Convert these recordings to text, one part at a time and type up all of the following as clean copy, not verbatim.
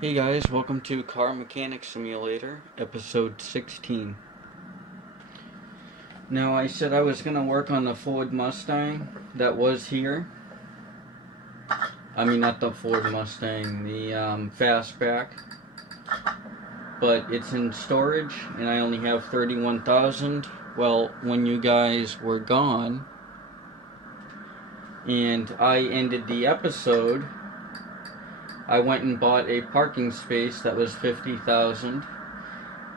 Hey guys, welcome to Car Mechanic Simulator, episode 16. Now I said I was going to work on the Ford Mustang that was here. I mean not the Ford Mustang, the Fastback. But it's in storage and I only have 31,000. Well, when you guys were gone and I ended the episode, I went and bought a parking space that was 50,000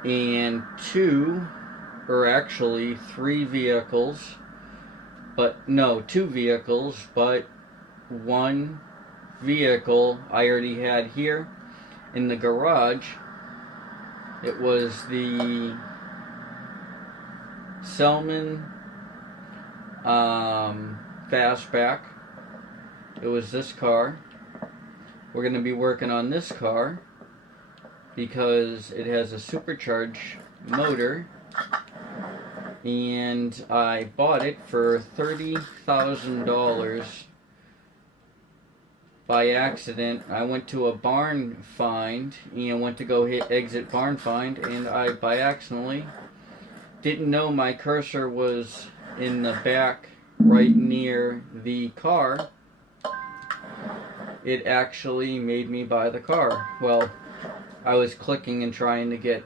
and two vehicles, two vehicles, but one vehicle I already had here in the garage. It was the Selman Fastback. It was this car. We're going to be working on this car because it has a supercharged motor, and I bought it for $30,000 by accident. I went to a barn find and went to go hit exit barn find, and I by accidentally didn't know my cursor was in the back right near the car. It actually made me buy the car. Well, I was clicking and trying to get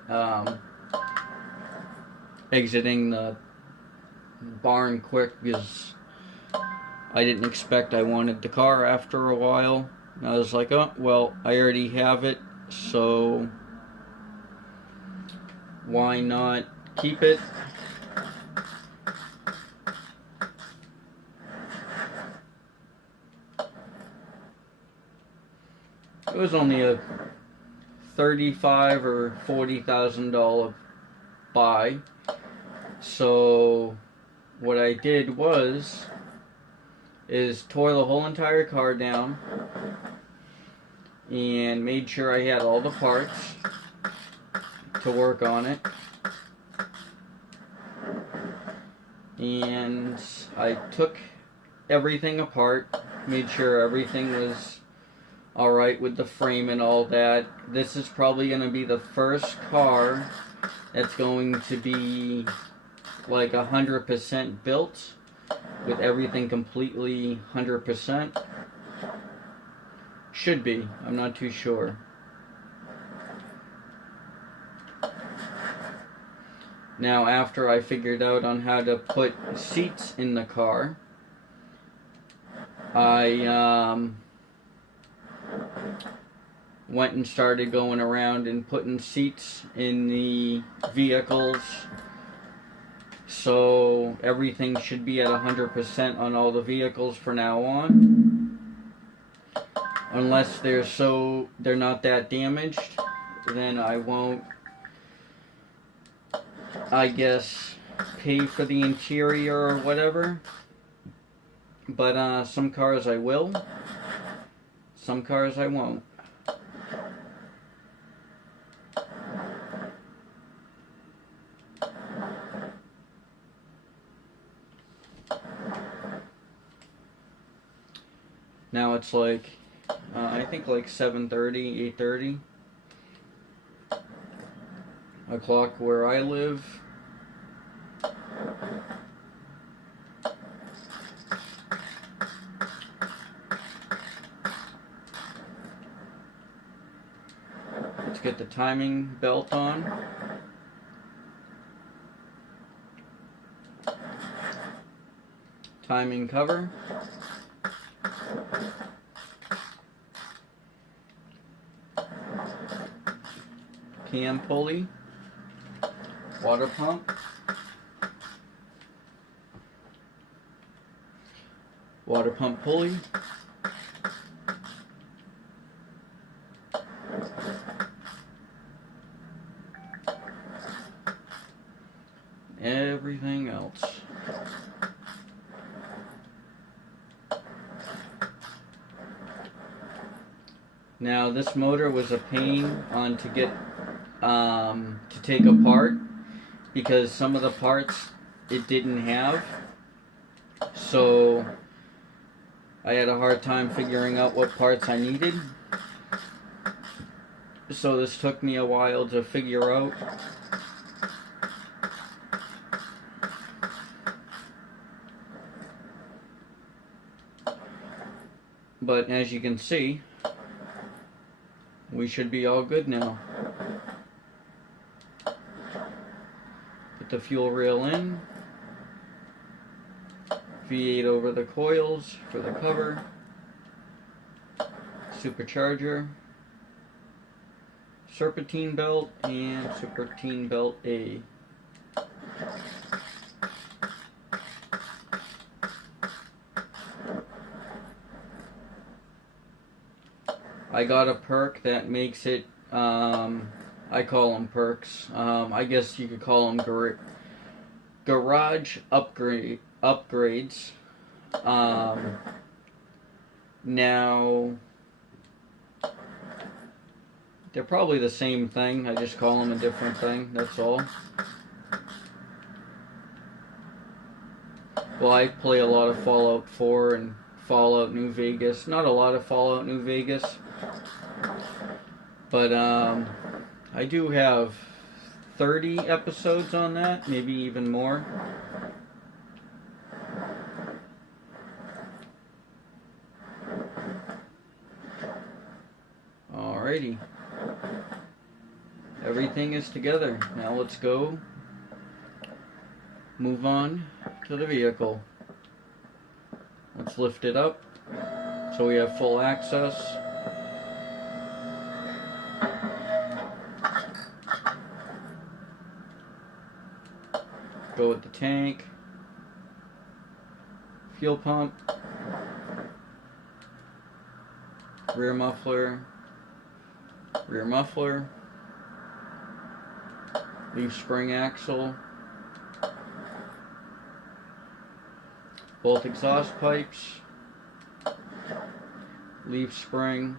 exiting the barn quick because I didn't expect I wanted the car after a while. And I was like, oh, well, I already have it, so why not keep it? It was only a $35,000 or $40,000 buy. So what I did is tore the whole entire car down and made sure I had all the parts to work on it. And I took everything apart, made sure everything was alright with the frame and all that. This is probably going to be the first car that's going to be like 100% built with everything completely 100%. Should be. I'm not too sure. Now, after I figured out on how to put seats in the car, I went and started going around and putting seats in the vehicles, so everything should be at 100% on all the vehicles from now on, unless they're not that damaged. Then I won't, I guess, pay for the interior or whatever. But some cars I will, some cars I won't. Now it's like, I think like 7:30, 8:30 o'clock where I live. Let's get the timing belt on. Timing cover. Cam pulley. Water pump. Water pump pulley. Everything else. Now this motor was a pain to get to take apart because some of the parts it didn't have, so I had a hard time figuring out what parts I needed. so this took me a while to figure out. But as you can see, we should be all good now. Put the fuel rail in. V8 over the coils for the cover. Supercharger. Serpentine belt and serpentine belt A. I got a perk that makes it, I call them perks. I guess you could call them garage upgrades. Now, they're probably the same thing. I just call them a different thing, that's all. Well, I play a lot of Fallout 4 and Fallout New Vegas. Not a lot of Fallout New Vegas. But I do have 30 episodes on that, maybe even more. Alrighty. Everything is together. Now let's go move on to the vehicle. Let's lift it up so we have full access. Go with the tank, fuel pump, rear muffler, leaf spring axle, both exhaust pipes, leaf spring,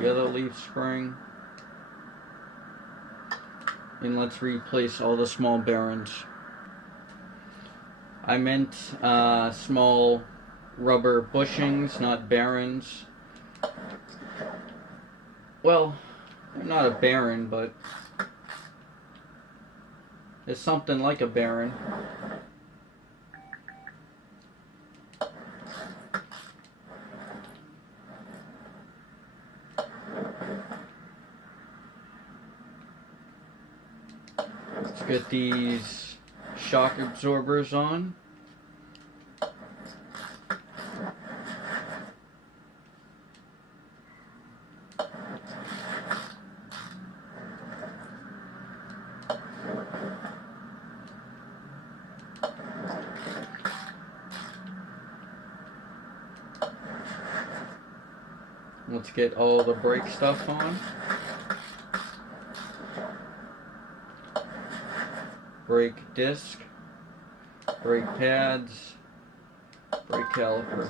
the other leaf spring, and let's replace all the small bearings. I meant small rubber bushings, not bearings. Well, they're not a bearing, but it's something like a bearing. Let's get these shock absorbers on. Let's get all the brake stuff on. Brake disc, brake pads, brake caliper.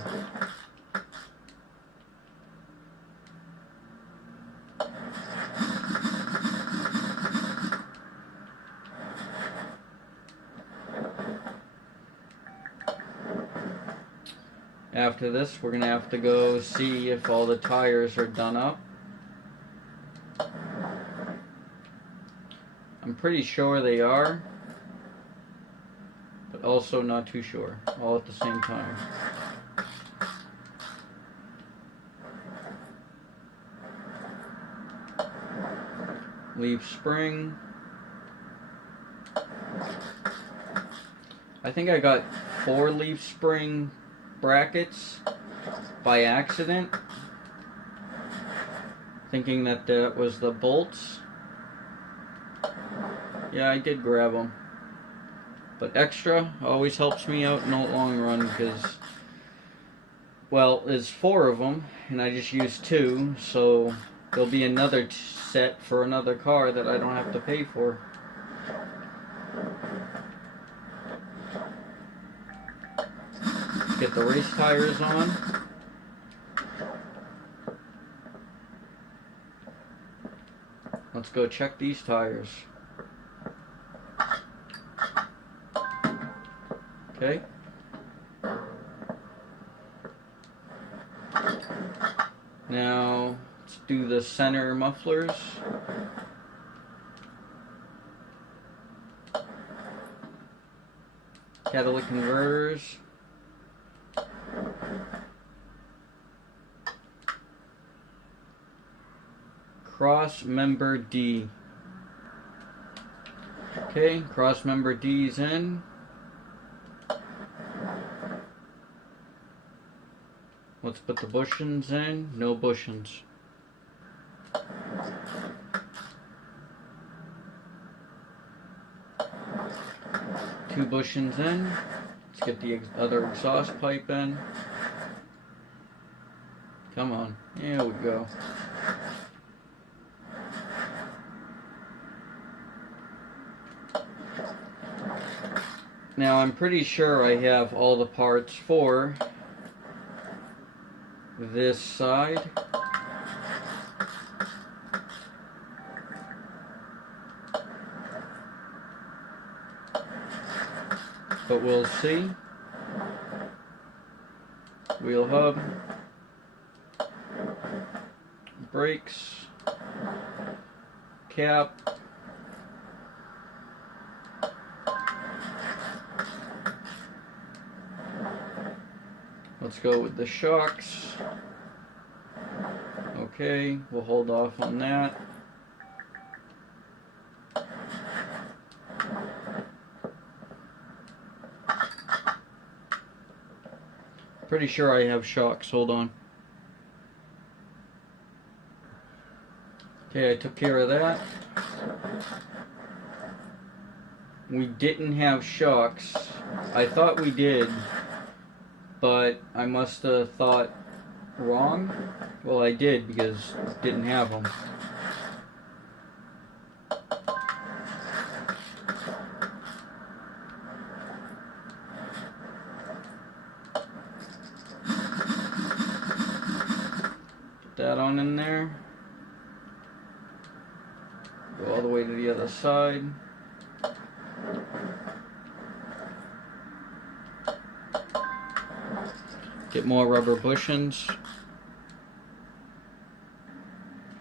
After this, we're going to have to go see if all the tires are done up. I'm pretty sure they are, but also not too sure, all at the same time. Leaf spring. I think I got 4 leaf spring brackets by accident, thinking that that was the bolts. Yeah, I did grab them, but extra always helps me out in the long run because, well, there's 4 of them and I just used 2, so there'll be another set for another car that I don't have to pay for. Get the race tires on. Let's go check these tires. Okay. Now, let's Let's do the center mufflers. Catalytic converters. Cross member D. Okay, cross member D is in. Let's put the bushings in. No bushings. Two bushings in. Let's get the other exhaust pipe in. Come on. There we go. Now I'm pretty sure I have all the parts for this side. But we'll see. Wheel hub. Brakes. Cap. Let's go with the shocks. Okay, we'll hold off on that. Pretty sure I have shocks, hold on. Okay, I took care of that. We didn't have shocks. I thought we did, but I must have thought wrong. Well, I did because I didn't have them. Put that on in there. Go all the way to the other side. Get more rubber bushings.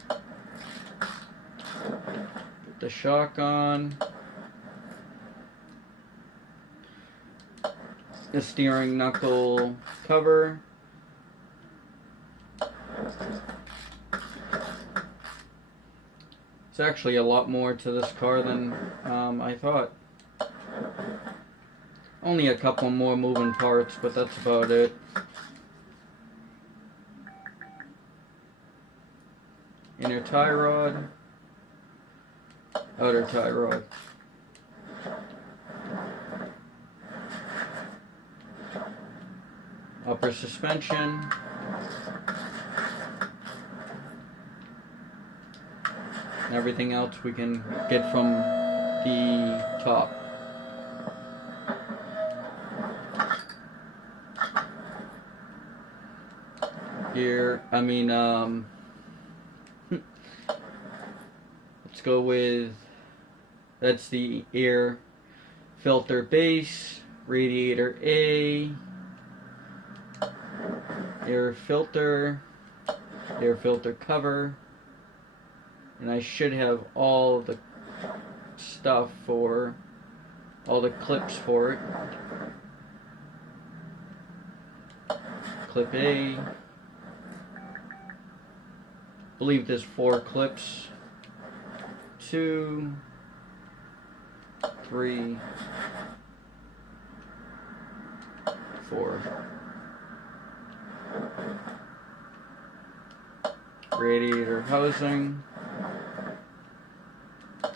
Put the shock on. The steering knuckle cover. It's actually a lot more to this car than I thought. Only a couple more moving parts, but that's about it. Inner tie rod, outer tie rod. Upper suspension. And everything else we can get from the top. Here, let's go with, that's the air filter base, radiator A, air filter cover, and I should have all the stuff for, all the clips for it. Clip A. I believe there's 4 clips. 2, 3, 4. Radiator housing.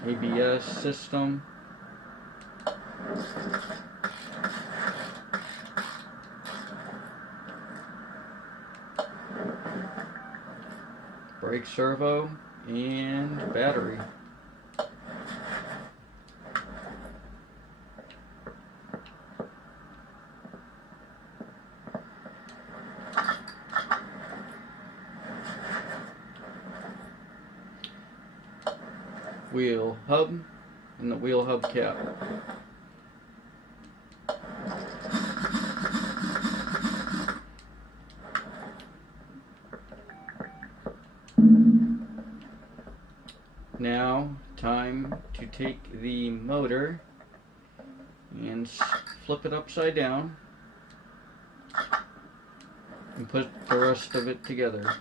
ABS system. Brake servo and battery. Wheel hub and the wheel hub cap. Now, time to take the motor and flip it upside down and put the rest of it together.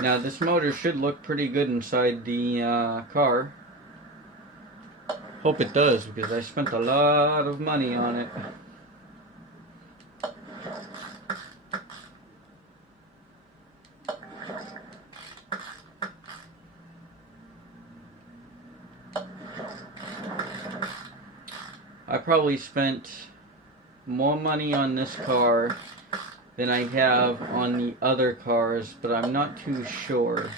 Now this motor should look pretty good inside the car. Hope it does, because I spent a lot of money on it. I probably spent more money on this car than I have on the other cars, but I'm not too sure.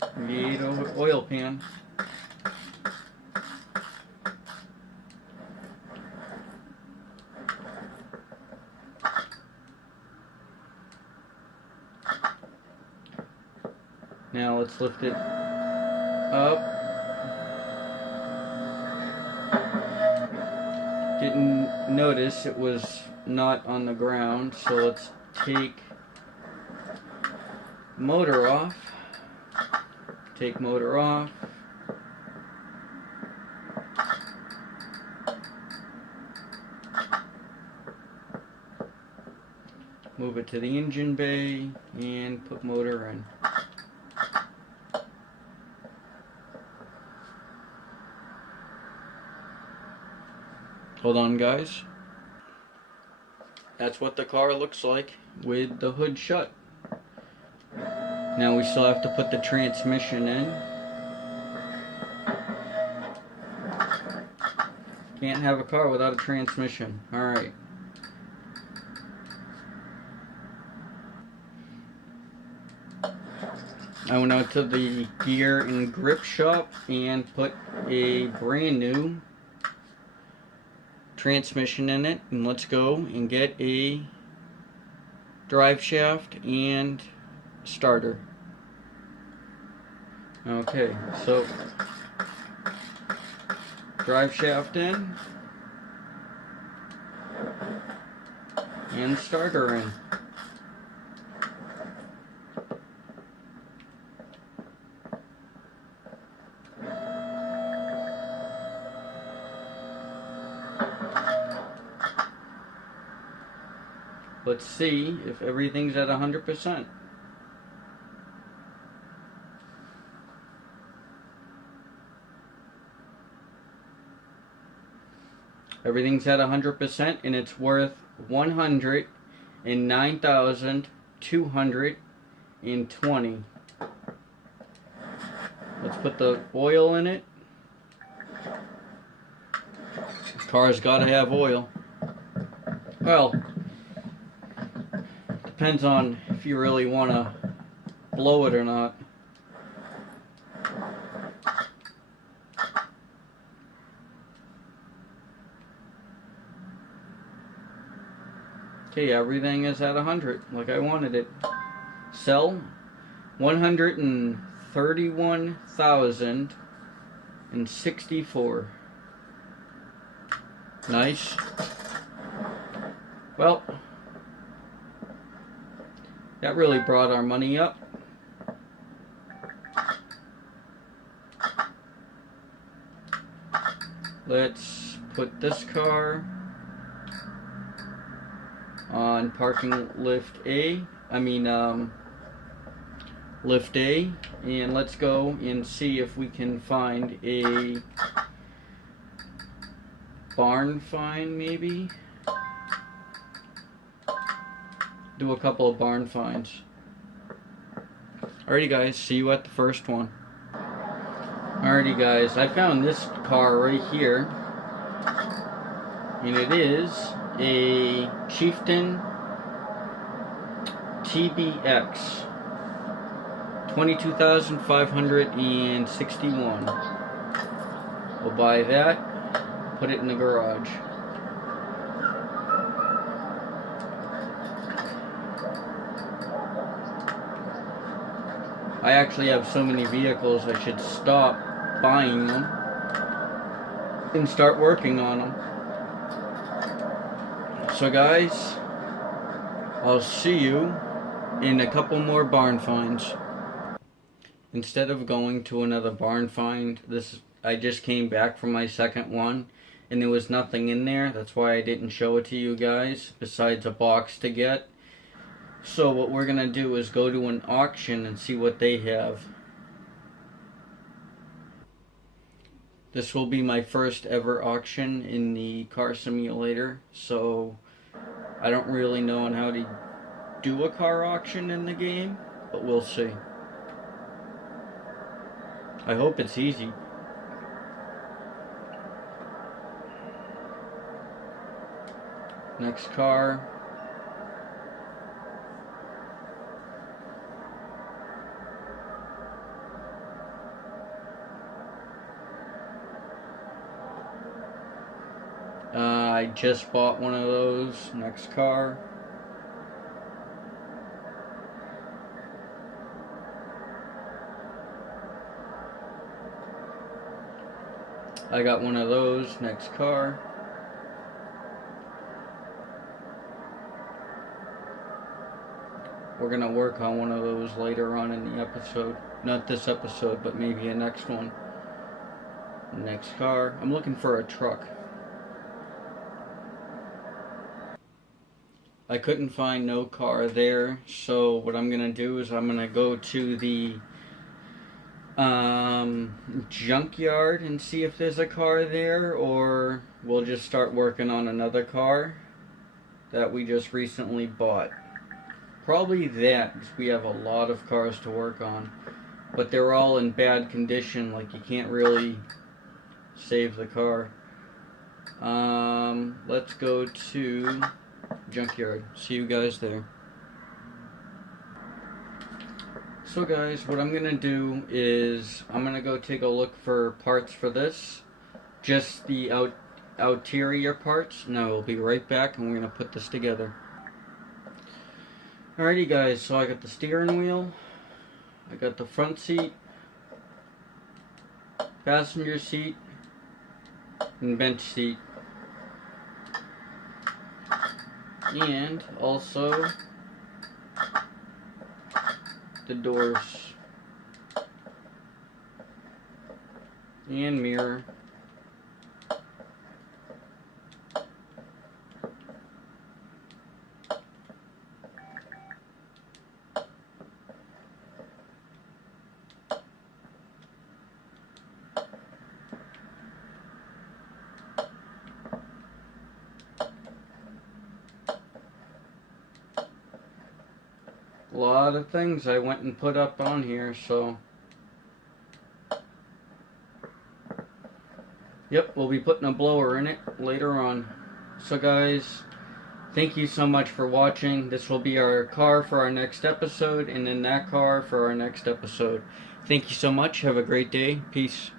V8 oil pan. Now let's lift it up. Didn't notice it was not on the ground, so let's take motor off. Take motor off. Move it to the engine bay and put motor in. Hold on, guys. That's what the car looks like with the hood shut. Now we still have to put the transmission in. Can't have a car without a transmission. Alright. I went out to the gear and grip shop and put a brand new transmission in it, and let's go and get a drive shaft and starter. Okay, so drive shaft in and starter in. Let's see if everything's at 100%. Everything's at 100%, and it's worth $109,220. Let's put the oil in it. This car's got to have oil. Well, depends on if you really want to blow it or not. Okay, everything is at 100, like I wanted it. Sell $131,064. Nice. Well, that really brought our money up. Let's put this car on parking lift A. Lift A, and let's go and see if we can find a barn find, maybe. Do a couple of barn finds. Alrighty guys, see you at the first one. Alrighty guys, I found this car right here, and it is a Chieftain TBX 22,561. We'll buy that, put it in the garage. I actually have so many vehicles I should stop buying them and start working on them. So guys, I'll see you in a couple more barn finds. Instead of going to another barn find, I just came back from my second one and there was nothing in there. That's why I didn't show it to you guys besides a box to get. So what we're gonna do is go to an auction and see what they have. This will be my first ever auction in the car simulator, so I don't really know on how to do a car auction in the game, but we'll see. I hope it's easy. Next car. I just bought one of those. Next car. I got one of those. Next car. We're gonna work on one of those later on in the episode. Not this episode, but maybe a next one. Next car. I'm looking for a truck. I couldn't find no car there, so what I'm gonna do is I'm gonna go to the junkyard and see if there's a car there, or we'll just start working on another car that we just recently bought. Probably that, because we have a lot of cars to work on, but they're all in bad condition, like you can't really save the car. Let's go to junkyard. See you guys there. So guys, what I'm gonna do is I'm gonna go take a look for parts for this, just the outerior parts, and I will be right back and we're gonna put this together. Alrighty guys, so I got the steering wheel, I got the front seat, passenger seat, and bench seat. And also the doors and mirror. A lot of things I went and put up on here, so yep, we'll be putting a blower in it later on. So guys, thank you so much for watching. This will be our car for our next episode, and then that car for our next episode. Thank you so much. Have a great day. Peace.